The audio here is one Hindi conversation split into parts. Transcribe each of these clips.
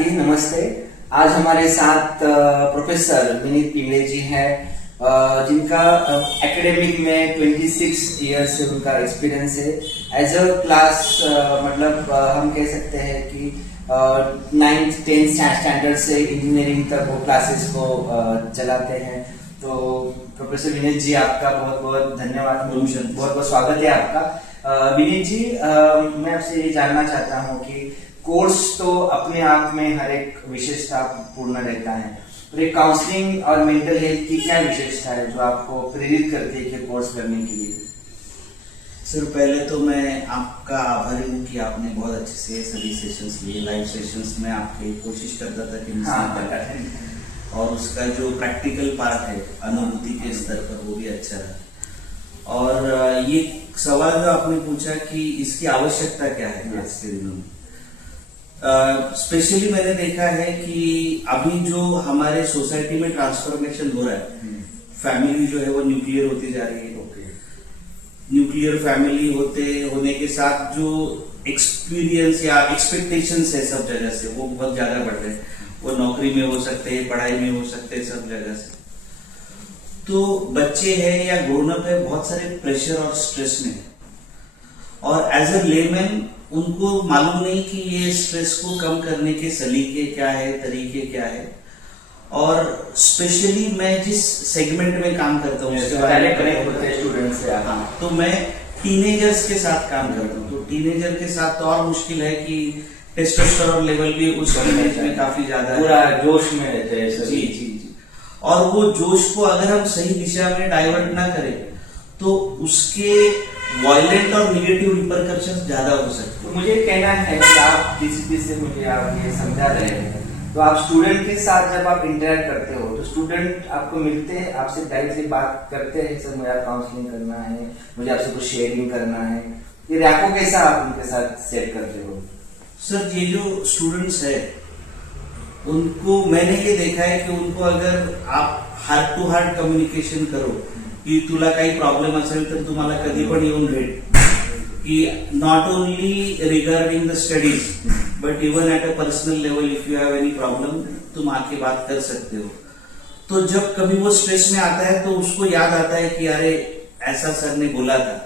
जी, नमस्ते। आज हमारे साथ प्रोफेसर विनीत पिंगले जी हैं, जिनका एकेडमिक में 26 ईयर्स से उनका एक्सपीरियंस है। एज अ क्लास मतलब हम कह सकते हैं कि 9th 10th स्टैंडर्ड से इंजीनियरिंग तक वो क्लासेस को चलाते हैं। तो प्रोफेसर विनीत जी, आपका बहुत बहुत धन्यवाद, बहुत बहुत स्वागत है आपका। विनीत जी, मैं आपसे ये जानना चाहता हूँ कि कोर्स तो अपने आप में हर एक विशेषता पूर्ण रहता है, और एक काउंसलिंग और मेंटल हेल्थ की क्या विशेषता है जो आपको प्रेरित करती है कि कोर्स करने के लिए? सर, पहले तो मैं आपका आभारी हूँ कि आपने बहुत अच्छे से सभी सेशंस लिए। लाइव सेशंस में आपके कोशिश करता था कि और उसका जो प्रैक्टिकल पार्ट है अनुभूति के स्तर पर, वो भी अच्छा है। और ये सवाल जो आपने पूछा कि इसकी आवश्यकता क्या है आज के दिनों में, स्पेशली मैंने देखा है कि अभी जो हमारे सोसाइटी में ट्रांसफॉर्मेशन हो रहा है, फैमिली जो है वो न्यूक्लियर होती जा रही है। न्यूक्लियर फैमिली होने के साथ जो एक्सपीरियंस या एक्सपेक्टेशंस है सब जगह से, वो बहुत ज्यादा बढ़ रहे हैं। वो नौकरी में हो सकते हैं, पढ़ाई में हो सकते हैं, सब जगह से। तो बच्चे हैं या ग्रोन अप है, बहुत सारे प्रेशर और स्ट्रेस में है, और एज अ लेमैन उनको मालूम नहीं कि ये स्ट्रेस को कम करने के सलीके क्या है, तरीके क्या है। और स्पेशली मैं जिस सेगमेंट में काम करता हूँ स्टूडेंट से, हाँ, तो मैं टीनेजर्स के साथ काम करता हूँ। तो टीनेजर के साथ तो और मुश्किल है कि टेस्टोस्टेरोन लेवल भी उस एज में काफी ज्यादा है, पूरा जोश में रहते हैं। जी जी जी। और वो जोश को अगर हम सही दिशा में डाइवर्ट ना करें तो उसके वायलेंट और निगेटिव रिपरकशन ज्यादा हो सकते हैं। मुझे कहना है कि आप जिस चीज से मुझे आप ये समझा रहे हैं, तो आप स्टूडेंट के साथ जब आप इंटरेक्ट करते हो तो स्टूडेंट आपको मिलते हैं, आपसे डायरेक्टली बात करते हैं, सर मुझे काउंसलिंग करना है, मुझे आपसे कुछ शेयरिंग करना है, ये रैपो कैसा आप उनके साथ सेट करते हो? सर, ये जो स्टूडेंट्स है उनको मैंने ये देखा है कि उनको अगर आप हार्ट टू हार्ट कम्युनिकेशन करो की तुला काही प्रॉब्लेम असेल तर तुम्हाला कधी पण येऊन भेट, कि not only regarding the studies but even at a personal level, if you have any problem तुम आके बात कर सकते हो। तो जब कभी वो स्ट्रेस में आता है तो उसको याद आता है कि अरे ऐसा सर ने बोला था।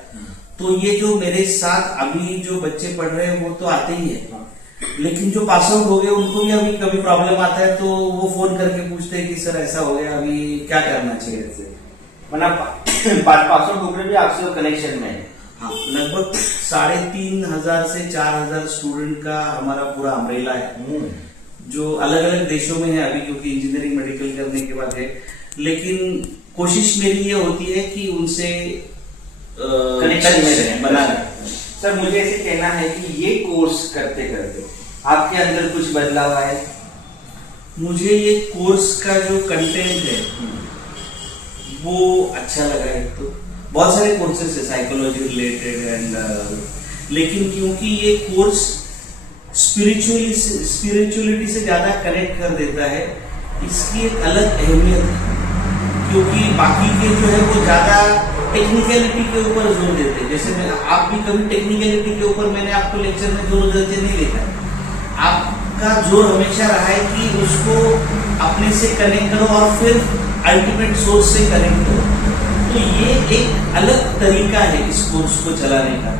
तो ये जो मेरे साथ अभी जो बच्चे पढ़ रहे हैं वो तो आते ही है, लेकिन जो पास आउट हो गए उनको भी अभी कभी प्रॉब्लम आता है तो वो फोन करके पूछते हैं कि सर ऐसा हो गया, अभी क्या करना चाहिए। पास आउट होकर भी आपसे कनेक्शन में है? हाँ, लगभग 3,500 से 4,000 स्टूडेंट का हमारा पूरा अम्ब्रेला है, जो अलग अलग देशों में है अभी, क्योंकि इंजीनियरिंग मेडिकल करने के बाद है। लेकिन कोशिश मेरी ये होती है कि उनसे कनेक्शन में बनाना। सर, मुझे ऐसे कहना है कि ये कोर्स करते करते आपके अंदर कुछ बदलाव आए? मुझे ये कोर्स का जो कंटेंट है वो अच्छा लगा है। तो बहुत सारे कोर्सेस है साइकोलॉजी रिलेटेड एंड लेकिन क्योंकि ये कोर्स स्पिरिचुअलिटी से ज्यादा कनेक्ट कर देता है, इसकी एक अलग अहमियत है। क्योंकि बाकी के जो है वो ज्यादा टेक्निकलिटी के ऊपर जोर देते हैं। जैसे आप भी कभी टेक्निकलिटी के ऊपर मैंने आपको लेक्चर में जोर देते नहीं देखा है। आपका जोर हमेशा रहा है कि उसको अपने से कनेक्ट करो और फिर अल्टीमेट सोर्स से कनेक्ट करो। तो ये एक अलग तरीका है इस कोर्स को चलाने का।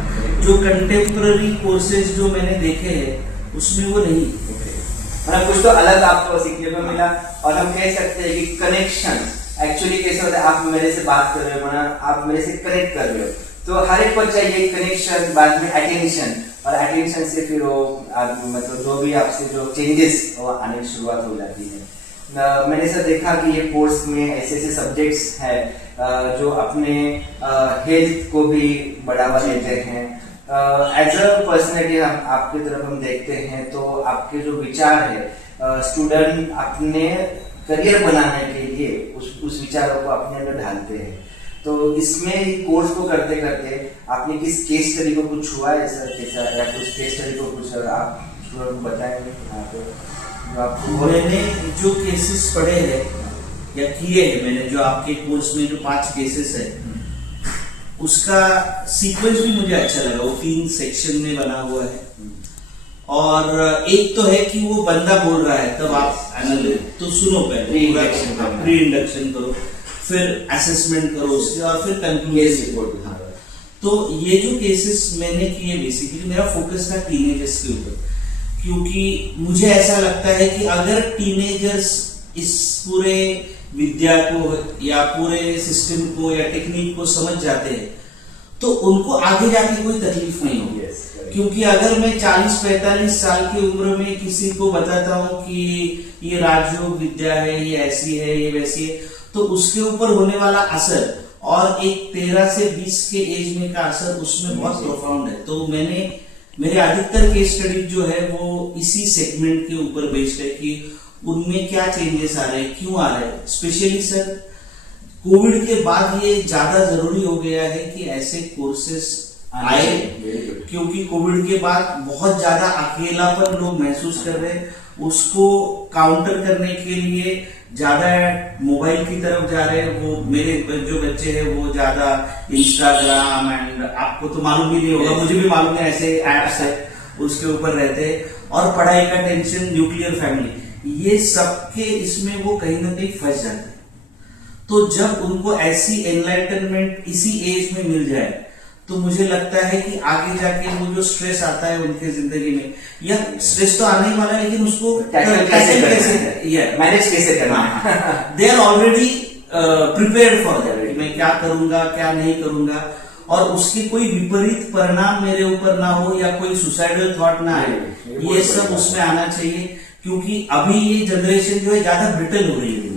जो कंटेम्पररी कोर्सेज जो मैंने देखे हैं उसमें वो नहीं। मतलब कुछ तो अलग आपको सीखने को मिला, और हम कह सकते हैं कि कनेक्शन एक्चुअली कैसे होता है, आप मेरे से बात कर रहे हो, आप मेरे से कनेक्ट कर रहे हो, तो हर एक को चाहिए कनेक्शन, बाद में अटेंशन, और अटेंशन से फिर वो मतलब जो भी आपसे जो चेंजेस वो आने की शुरुआत हो जाती है। मैंने सर देखा कि ये कोर्स में ऐसे ऐसे सब्जेक्ट्स है जो अपने हेल्थ को भी बढ़ावा देते हैं। एज अ पर्सनैलिटी आपकी तरफ हम देखते हैं तो आपके जो विचार है स्टूडेंट अपने करियर बनाने के लिए उस विचारों को अपने अंदर ढालते हैं। तो इसमें कोर्स को करते करते आपने किस केस स्टडी को कुछ हुआ है सर, कैसा या कुछ केस स्टडी को कुछ आप स्टूडेंट को बताएंगे यहाँ पे? मैंने जो केसेस पढ़े हैं या किए हैं, मैंने जो आपके कोर्स में जो 5 केसेस है उसका सीक्वेंस भी मुझे अच्छा लगा। वो 3 सेक्शन में बना हुआ है। और एक तो है कि वो बंदा बोल रहा है तब आप एनालिस तो सुनो पहले Pre-induction करना। प्री इंडक्शन करो, फिर असेसमेंट करो उसके और फिर कंक्लूजन रिपोर्ट। तो ये जो केसेस मैंने किए बेसिकली मेरा फोकस था टीनेजर्स के ऊपर, क्योंकि मुझे ऐसा लगता है कि अगर टीनेजर्स इस पूरे विद्या को या पूरे सिस्टम को या टेक्निक को समझ जाते हैं तो उनको आगे जाके कोई तकलीफ नहीं होगी। Yes, correct. क्योंकि अगर मैं 40-45 साल की उम्र में किसी को बताता हूँ कि ये राजयोग विद्या है, ये ऐसी है, ये वैसी है, तो उसके ऊपर होने वाला असर और एक 13 से 20 के एज में का असर उसमें बहुत प्रोफाउंड है। तो मेरे अधिकतर केस स्टडी जो है वो इसी सेगमेंट के ऊपर बेस्ड है कि उनमें क्या चेंजेस आ रहे हैं, क्यों आ रहे हैं। स्पेशली सर कोविड के बाद ये ज्यादा जरूरी हो गया है कि ऐसे कोर्सेस आए, क्योंकि कोविड के बाद बहुत ज्यादा अकेलापन लोग महसूस कर रहे हैं। उसको काउंटर करने के लिए ज्यादा मोबाइल की तरफ जा रहे हैं। वो मेरे जो बच्चे हैं वो ज्यादा इंस्टाग्राम एंड आपको तो मालूम भी नहीं होगा, मुझे भी मालूम है, ऐसे एप्स है उसके ऊपर रहते हैं। और पढ़ाई का टेंशन, न्यूक्लियर फैमिली, ये सबके इसमें वो कहीं ना कहीं फंस जाते हैं। तो जब उनको ऐसी एनलाइटनमेंट इसी एज में मिल जाए तो मुझे लगता है कि आगे जाके वो जो स्ट्रेस आता है उनके जिंदगी में, या स्ट्रेस तो आने ही वाला है लेकिन उसको मैनेज कैसे करना है, they are already prepared for that. मैं क्या करूंगा, क्या नहीं करूंगा, और उसके कोई विपरीत परिणाम मेरे ऊपर ना हो या कोई सुसाइडल थॉट ना आए, ये सब उसमें आना चाहिए। क्योंकि अभी ये जनरेशन जो है ज्यादा ब्रिटल हो रही है।